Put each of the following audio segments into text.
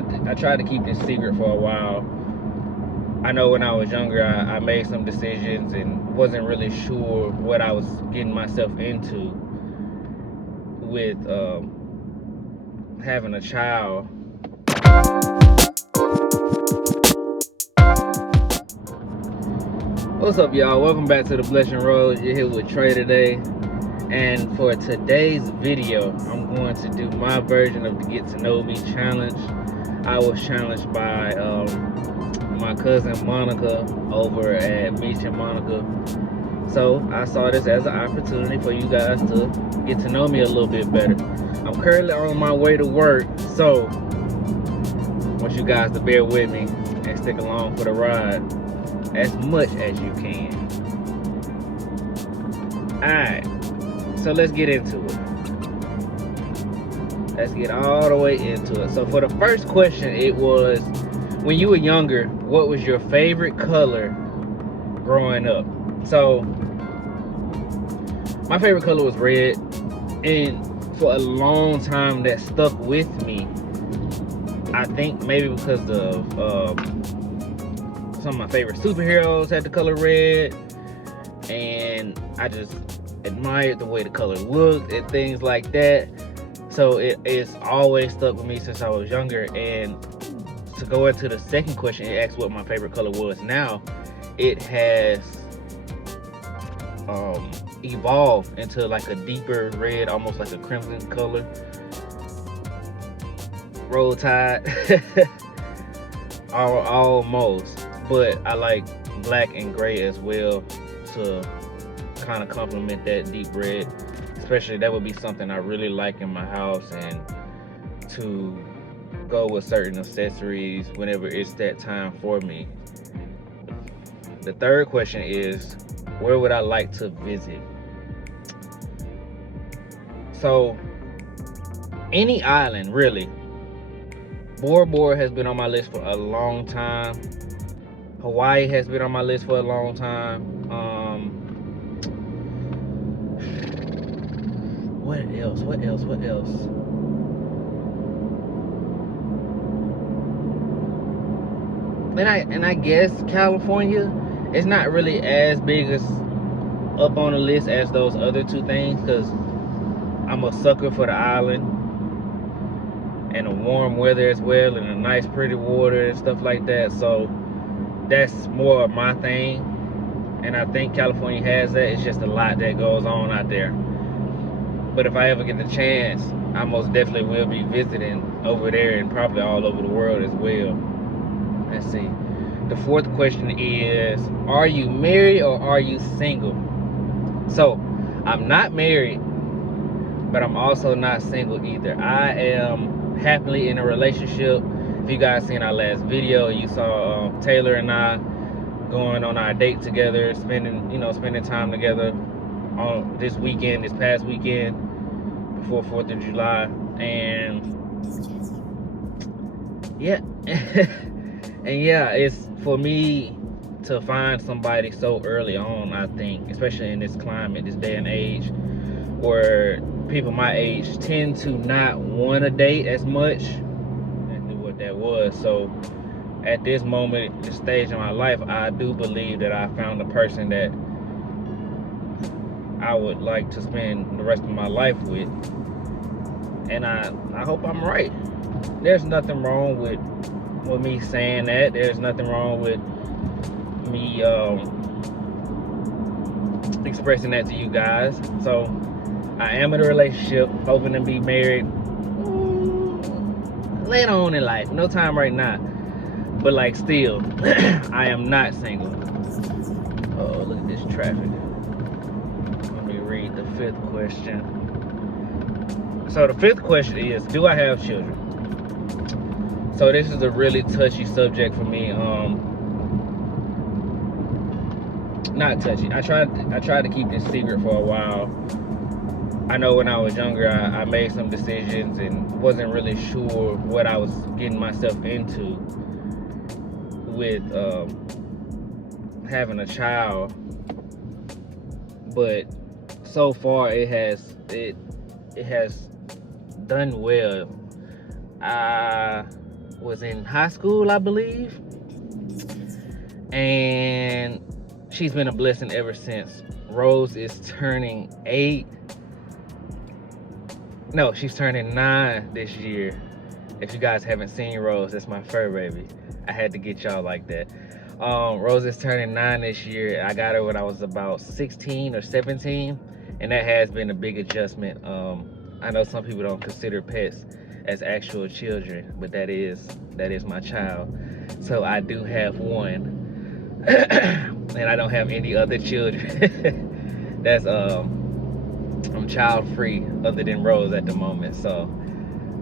tried to keep this secret for a while. I know when I was younger, I made some decisions and wasn't really sure what I was getting myself into with having a child. What's up, y'all? Welcome back to the Blessing Road. You're here with Trey today. And for today's video, I'm going to do my version of the Get to Know Me challenge. I was challenged by my cousin Monica over at Beach and Monica. So I saw this as an opportunity for you guys to get to know me a little bit better. I'm currently on my way to work, so I want you guys to bear with me and stick along for the ride as much as you can. Alright, so let's get into it. Let's get all the way into it. So for the first question, it was, when you were younger, what was your favorite color growing up? So my favorite color was red, and for a long time that stuck with me. I think maybe because of some of my favorite superheroes had the color red, and I just admired the way the color looked and things like that. So it's always stuck with me since I was younger. And to go into the second question, it asked what my favorite color was. Now it has evolved into like a deeper red, almost like a crimson color. Roll Tide. Almost. But I like black and gray as well to kind of complement that deep red. Especially that would be something I really like in my house, and to go with certain accessories whenever it's that time for me. The third question is, where would I like to visit? So any island, really. Bora Bora has been on my list for a long time. Hawaii has been on my list for a long time. What else? And I guess California is not really as big as up on the list as those other two things, because I'm a sucker for the island and the warm weather as well, and a nice pretty water and stuff like that. So that's more of my thing, and I think California has that. It's just a lot that goes on out there. But if I ever get the chance, I most definitely will be visiting over there, and probably all over the world as well. Let's see. The fourth question is, are you married or are you single? So I'm not married, but I'm also not single either. I am happily in a relationship. If you guys seen our last video, you saw Taylor and I going on our date together, spending time together on this past weekend before 4th of July. And yeah. And yeah, it's for me to find somebody so early on, I think, especially in this climate, this day and age, where people my age tend to not want to date as much. I knew what that was. So at this moment, this stage in my life, I do believe that I found a person that I would like to spend the rest of my life with. And I hope I'm right. There's nothing wrong with me saying that. There's nothing wrong with me expressing that to you guys. So I am in a relationship, hoping to be married later on in life. No time right now, but like still, I am not single. Oh, look at this traffic. Let me read the fifth question. So the fifth question is, do I have children? So this is a really touchy subject for me. Not touchy. I tried to keep this secret for a while. I know when I was younger, I made some decisions and wasn't really sure what I was getting myself into with having a child. But so far it has done well. was in high school, I believe. And she's been a blessing ever since. Rose is turning 8. No, she's turning 9 this year. If you guys haven't seen Rose, that's my fur baby. I had to get y'all like that. Rose is turning 9 this year. I got her when I was about 16 or 17, and that has been a big adjustment. I know some people don't consider pets as actual children, but that is my child. So I do have one, and I don't have any other children. That's I'm child free other than Rose at the moment. So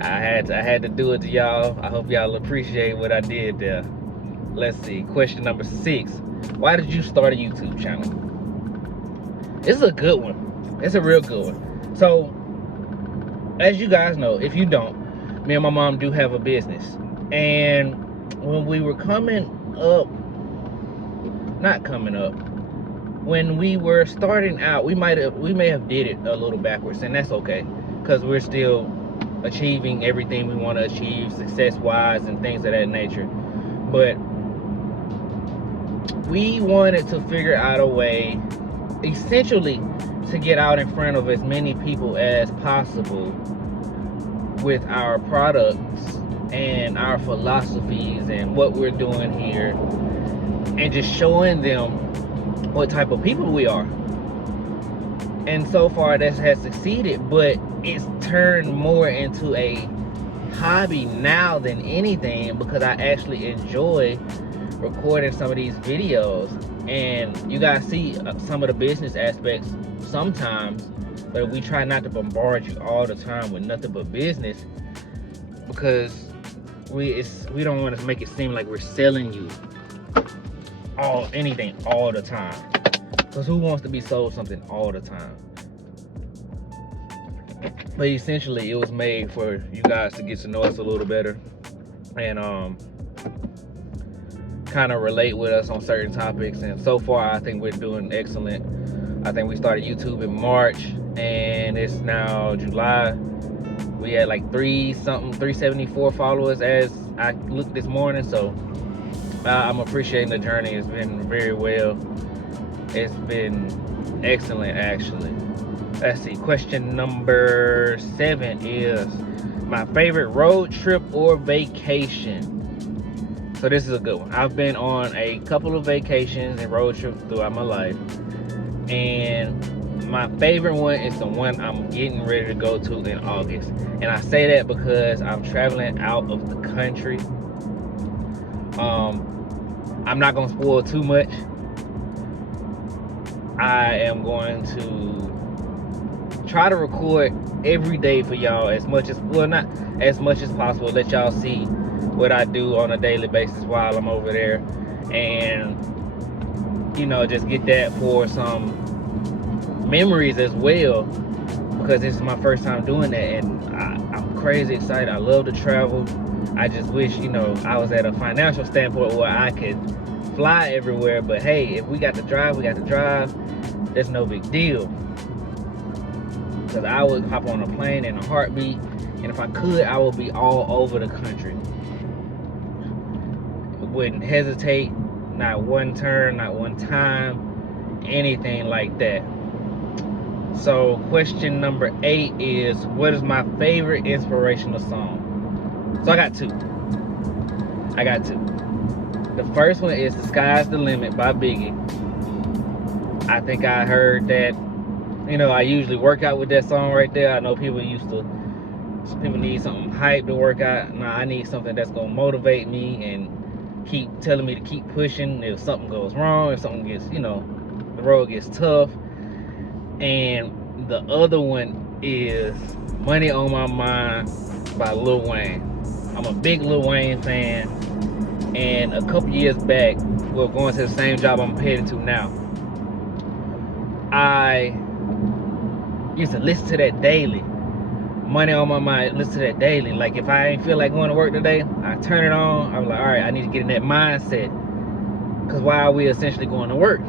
I had to do it to y'all. I hope y'all appreciate what I did there. Let's see. Question number 6. Why did you start a YouTube channel? This is a good one. It's a real good one. So, as you guys know, if you don't, me and my mom do have a business. And when we were when we were starting out, we may have did it a little backwards, and that's okay, because we're still achieving everything we want to achieve success-wise and things of that nature. But we wanted to figure out a way, essentially, to get out in front of as many people as possible with our products and our philosophies and what we're doing here, and just showing them what type of people we are. And so far that has succeeded, but it's turned more into a hobby now than anything, because I actually enjoy recording some of these videos. And you guys see some of the business aspects sometimes, but we try not to bombard you all the time with nothing but business, because we don't want to make it seem like we're selling you anything all the time, because who wants to be sold something all the time? But essentially, it was made for you guys to get to know us a little better, and kind of relate with us on certain topics. And so far, I think we're doing excellent. I think we started YouTube in March, and it's now July. We had like 374 followers as I looked this morning. So I'm appreciating the journey. It's been very well. It's been excellent, actually. Let's see. Question number 7 is my favorite road trip or vacation. So this is a good one. I've been on a couple of vacations and road trips throughout my life, and my favorite one is the one I'm getting ready to go to in August. And I say that because I'm traveling out of the country. I'm not gonna spoil too much. I am going to try to record every day for y'all as much as, well, not as much as possible. Let y'all see what I do on a daily basis while I'm over there, and you know, just get that for some memories as well, because this is my first time doing that, and I'm crazy excited. I love to travel. I just wish, you know, I was at a financial standpoint where I could fly everywhere, but hey, if we got to drive, we got to drive. That's no big deal, because I would hop on a plane in a heartbeat, and if I could, I would be all over the country. Wouldn't hesitate, not one turn, not one time, anything like that. So question number 8 is, what is my favorite inspirational song? So I got two. The first one is The Sky's the Limit by Biggie. I think I heard that, you know, I usually work out with that song right there. I know people need something hype to work out. No, I need something that's gonna motivate me and keep telling me to keep pushing if something goes wrong, if something gets, you know, the road gets tough. And the other one is Money on My Mind by Lil Wayne. I'm a big Lil Wayne fan, and a couple years back, we're going to the same job I'm heading to now. I used to listen to that daily. Money on My Mind, listen to that daily. Like, if I ain't feel like going to work today, I turn it on. I'm like, all right, I need to get in that mindset. Because why are we essentially going to work?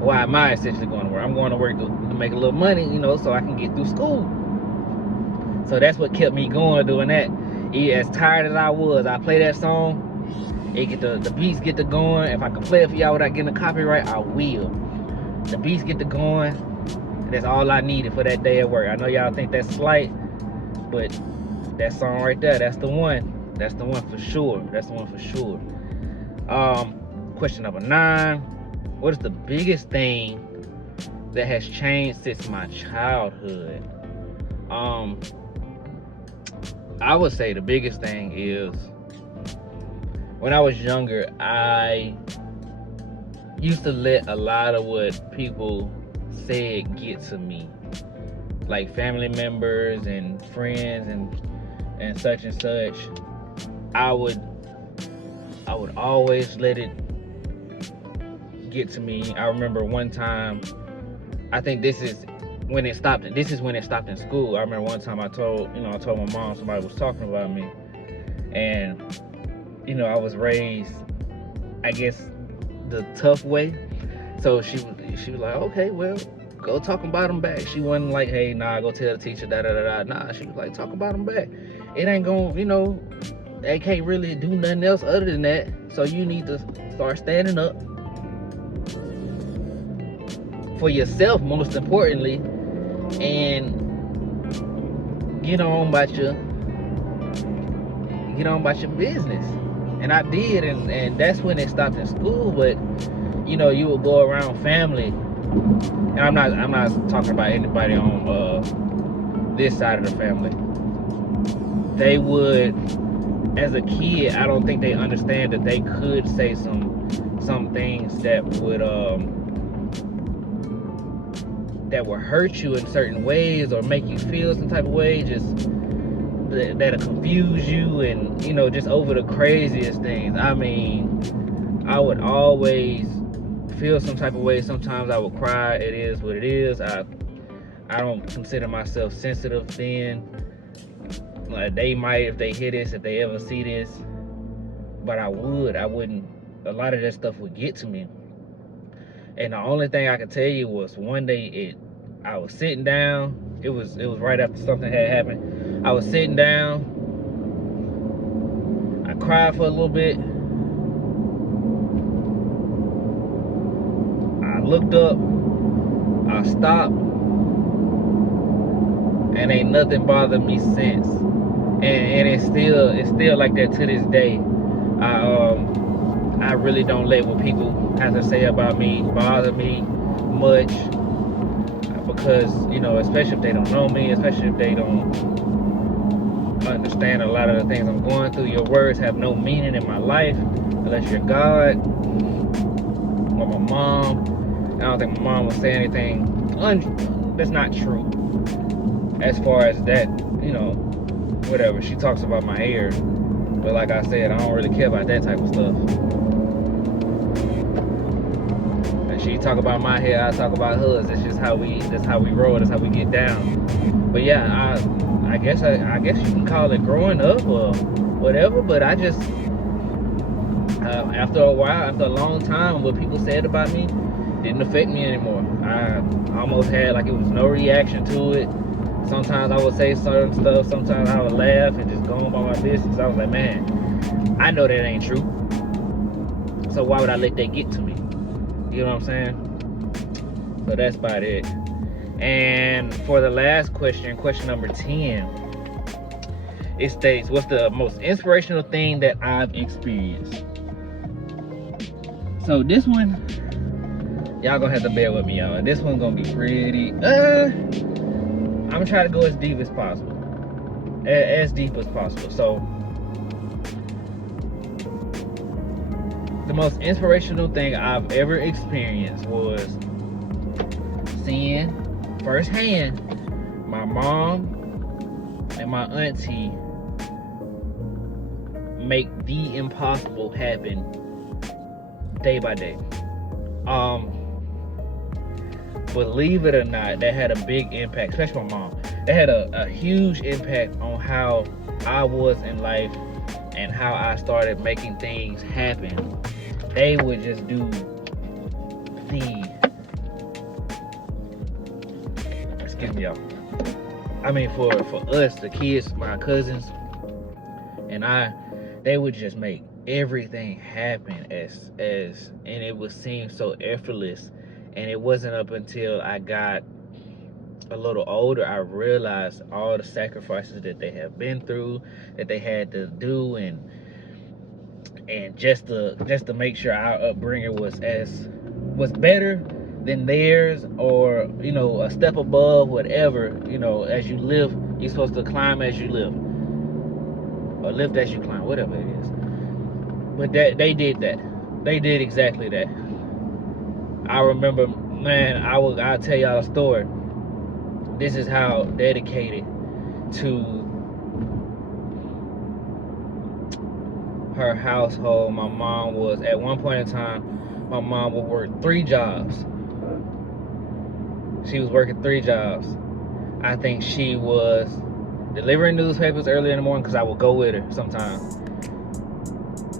Why am I essentially going to work? I'm going to work to make a little money, you know, so I can get through school. So that's what kept me going, doing that. As tired as I was, I play that song. It get the beats get to going. If I can play it for y'all without getting a copyright, I will. The beats get to going. That's all I needed for that day at work. I know y'all think that's slight, but that song right there, that's the one. That's the one for sure. That's the one for sure. Question number 9. What is the biggest thing that has changed since my childhood? I would say the biggest thing is when I was younger, I used to let a lot of what people said get to me, like family members and friends and such and such. I would always let it get to me. I remember one time, I think this is when it stopped in school. I remember one time I told my mom somebody was talking about me, and I was raised, I guess, the tough way. So she was like, okay, well, go talk about them back. She wasn't like, hey, nah, go tell the teacher, da da da da. Nah, she was like, talk about them back. It ain't gonna, they can't really do nothing else other than that. So you need to start standing up for yourself, most importantly, and get on about your business. And I did, and that's when it stopped in school. But you would go around family, and I'm not talking about anybody on this side of the family. They would, as a kid, I don't think they understand that they could say some things that would hurt you in certain ways or make you feel some type of way, just that'll confuse you, and just over the craziest things. I mean, I would always feel some type of way. Sometimes I would cry. It is what it is. I don't consider myself sensitive then. Like, they might, if they hear this, if they ever see this, but I wouldn't. A lot of that stuff would get to me. And the only thing I could tell you was one day I was sitting down. It was right after something had happened. I was sitting down. I cried for a little bit. I looked up. I stopped. And ain't nothing bothered me since. And it's still like that to this day. I really don't let what people have to say about me bother me much, because especially if they don't know me, especially if they don't understand a lot of the things I'm going through. Your words have no meaning in my life unless you're God or my mom. I don't think my mom would say anything that's not true. As far as that, whatever, she talks about my hair, but like I said, I don't really care about that type of stuff. And she talk about my hair, I talk about hers. That's just how we roll. That's how we get down. But yeah, I guess you can call it growing up or whatever. But I just after a while, after a long time, what people said about me didn't affect me anymore. I almost had like it was no reaction to it. Sometimes I would say certain stuff. Sometimes I would laugh and just go on by my business. I was like, man, I know that ain't true. So why would I let that get to me? You know what I'm saying? So that's about it. And for the last question number 10, it states, what's the most inspirational thing that I've experienced? So this one, y'all gonna have to bear with me, y'all. This one's gonna be pretty, I'm gonna try to go as deep as possible. As deep as possible. So, the most inspirational thing I've ever experienced was seeing firsthand my mom and my auntie make the impossible happen day by day. Believe it or not, that had a big impact, especially my mom. That had a huge impact on how I was in life and how I started making things happen. They would just do excuse me, y'all. I mean, for us, the kids, my cousins, and they would just make everything happen and it would seem so effortless. And it wasn't up until I got a little older I realized all the sacrifices that they have been through, that they had to do, and just to make sure our upbringing was better than theirs, or a step above whatever. As you live, you're supposed to climb as you live, or lift as you climb, whatever it is. But that they did that. They did exactly that. I remember, man, I'll tell y'all a story. This is how dedicated to her household my mom was. At one point in time, my mom would work 3 jobs. She was working 3 jobs. I think she was delivering newspapers early in the morning, because I would go with her sometimes.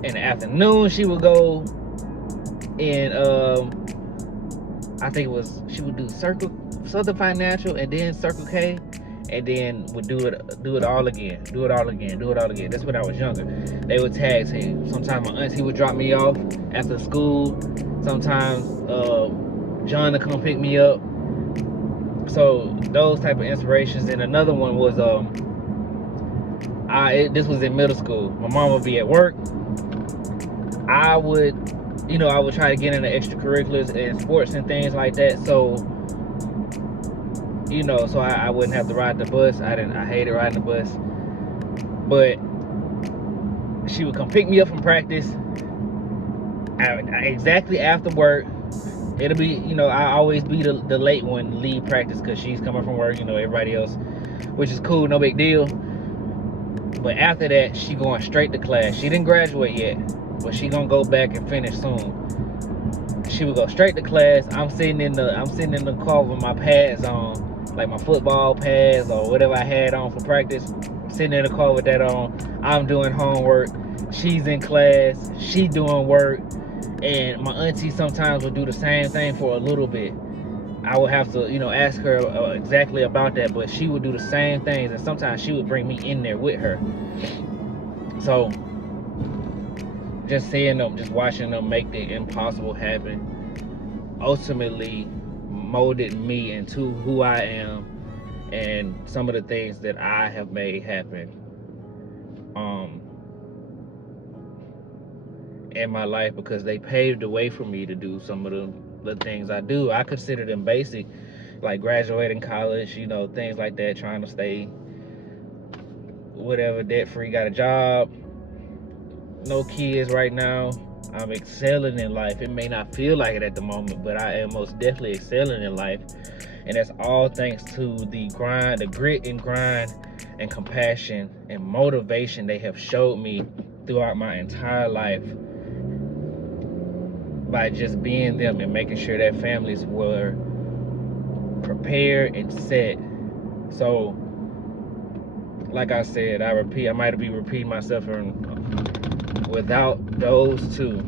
In the afternoon, she would go in, I think she would do Southern Financial, and then Circle K, and then would do it all again. That's when I was younger. They would tag team. Sometimes my auntie would drop me off after school. Sometimes John would come pick me up. So those type of inspirations. And another one was this was in middle school. My mom would be at work. I would try to get into extracurriculars and sports and things like that. So so I wouldn't have to ride the bus. I hated riding the bus. But she would come pick me up from practice exactly after work. It'll be, I always be the late one to leave practice, because she's coming from work, everybody else, which is cool, no big deal. But after that, she going straight to class. She didn't graduate yet, but she gonna go back and finish soon. She would go straight to class. I'm sitting in the car with my pads on, like my football pads or whatever I had on for practice. Sitting in the car with that on. I'm doing homework. She's in class. She doing work. And my auntie sometimes would do the same thing for a little bit. I would have to, ask her exactly about that, but she would do the same things, and sometimes she would bring me in there with her. So just seeing them, just watching them make the impossible happen, ultimately molded me into who I am and some of the things that I have made happen in my life, because they paved the way for me to do some of the things I do. I consider them basic, like graduating college, things like that, trying to stay whatever, debt free, got a job, no kids right now. I'm excelling in life. It may not feel like it at the moment, but I am most definitely excelling in life. And that's all thanks to the grind, the grit and grind and compassion and motivation they have showed me throughout my entire life, by just being them and making sure that families were prepared and set. So, like I said, I might be repeating myself, without those two,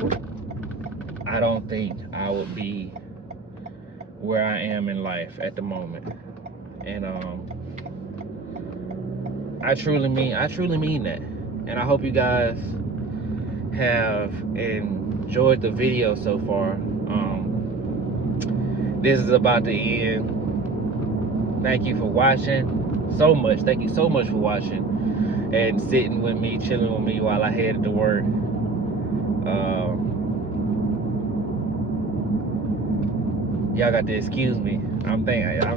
I don't think I would be where I am in life at the moment. And I truly mean that. And I hope you guys have enjoyed the video so far. This is about to end. Thank you for watching so much. Thank you so much for watching and sitting with me, chilling with me while I headed to work. Y'all got to excuse me. I'm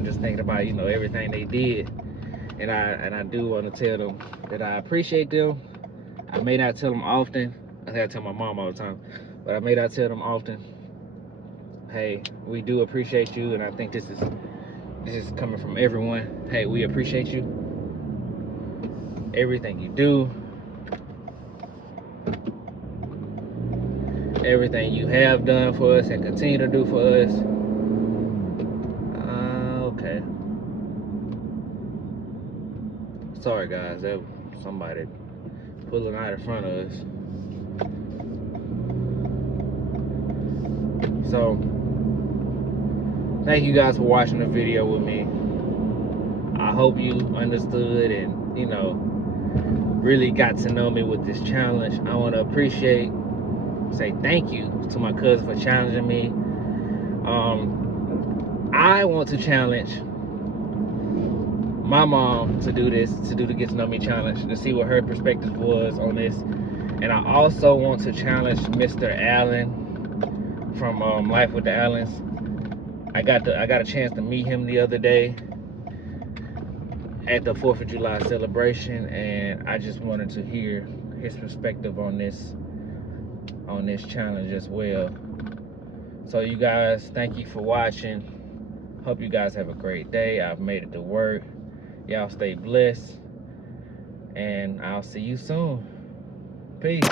just thinking about everything they did, and I do want to tell them that I appreciate them. I may not tell them often. I think I tell my mom all the time, but I may not tell them often. Hey, we do appreciate you, and I think this is coming from everyone. Hey, we appreciate you. Everything you do, everything you have done for us and continue to do for us. Okay. Sorry guys, that was somebody pulling out in front of us. So, thank you guys for watching the video with me. I hope you understood and, really got to know me with this challenge. I want to say thank you to my cousin for challenging me. I want to challenge my mom to do this, to do the Get to Know Me challenge, to see what her perspective was on this. And I also want to challenge Mr. Allen from Life with the Allens. I got a chance to meet him the other day at the 4th of July celebration, and I just wanted to hear his perspective on this challenge as well. So you guys, thank you for watching. Hope you guys have a great day. I've made it to work. Y'all stay blessed, and I'll see you soon. Peace.